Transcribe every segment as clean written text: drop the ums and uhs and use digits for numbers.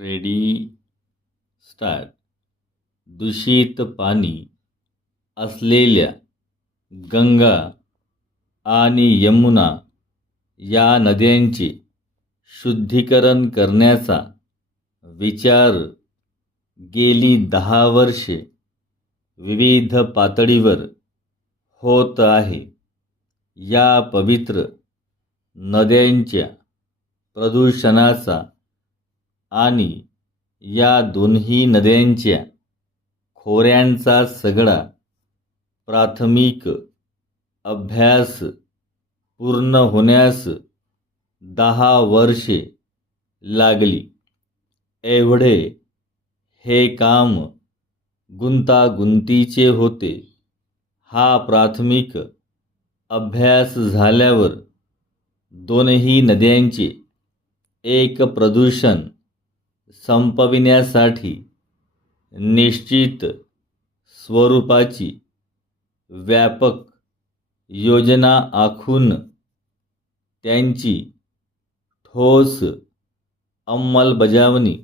Ready start. दूषित पाणी असलेल्या गंगा आणि यमुना या नद्यांचे शुद्धीकरण करण्याचा विचार गेली 10 वर्षे विविध पातळीवर होत आहे. या पवित्र नद्यांच्या प्रदूषणाचा आणि या दोन्ही नद्यांच्या खोऱ्यांचा सगळा प्राथमिक अभ्यास पूर्ण होण्यास 10 वर्षे लागली. एवढे हे काम गुंतागुंतीचे होते. हा प्राथमिक अभ्यास झाल्यावर दोन्ही नद्यांचे एक प्रदूषण संपविण्यासाठी निश्चित स्वरूपाची व्यापक योजना आखून त्यांची ठोस अंमलबजावणी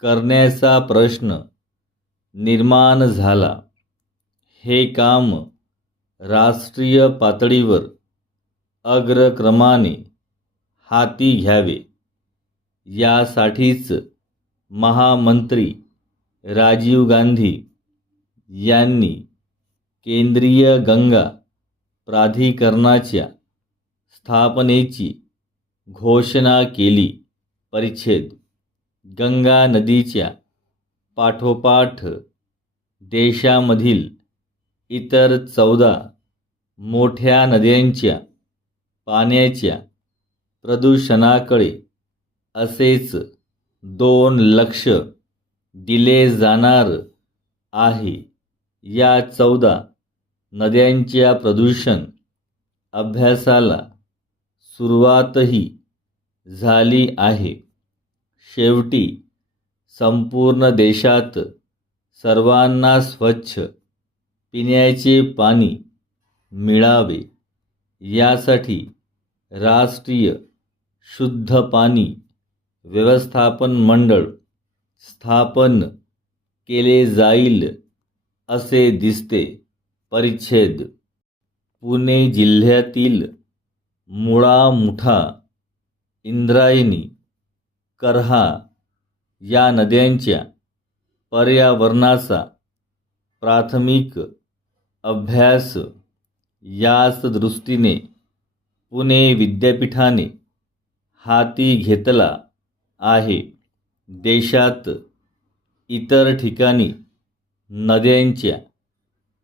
करण्याचा प्रश्न निर्माण झाला. हे काम राष्ट्रीय पातळीवर अग्रक्रमाने हाती घ्यावे यासाठीच महामंत्री राजीव गांधी यांनी केंद्रीय गंगा प्राधिकरणाच्या स्थापनेची घोषणा केली. परिच्छेद गंगा नदीच्या पाठोपाठ देशामधील इतर 14 मोठ्या नद्यांच्या पाण्याच्या प्रदूषणाकडे असेच 2 लक्ष दिले जाणार आहे. या 14 नद्यांच्या प्रदूषण अभ्यासाला सुरुवातही झाली आहे. शेवटी संपूर्ण देशात सर्वांना स्वच्छ पिण्याचे पाणी मिळावे यासाठी राष्ट्रीय शुद्ध पाणी व्यवस्थापन मंडळ स्थापन केले जाईल असे दिसते. परिच्छेद पुणे जिल्ह्यातील मुळा, मुठा, इंद्रायणी, करहा या नद्यांच्या पर्यावरणाचा प्राथमिक अभ्यास याच दृष्टीने पुणे विद्यापीठाने हाती घेतला आहे. देशात इतर ठिकाणी नद्यांच्या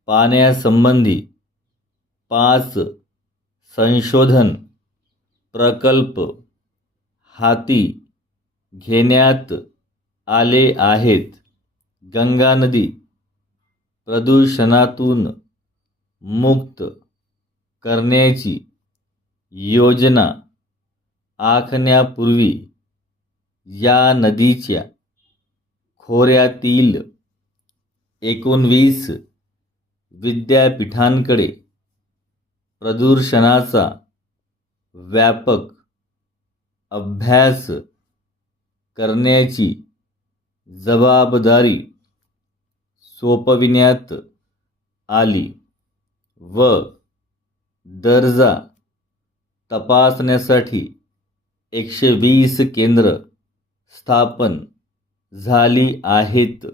पाण्यासंबंधी 5 संशोधन प्रकल्प हाती घेण्यात आले आहेत. गंगा नदी प्रदूषणातून मुक्त करण्याची योजना आखण्यापूर्वी या नदीच्या खोऱ्यातील 19 विद्यापीठांकडे प्रदूषणाचा व्यापक अभ्यास करण्याची जबाबदारी सोपविण्यात आली व दर्जा तपासण्यासाठी 120 केंद्र स्थापन झाली आहेत.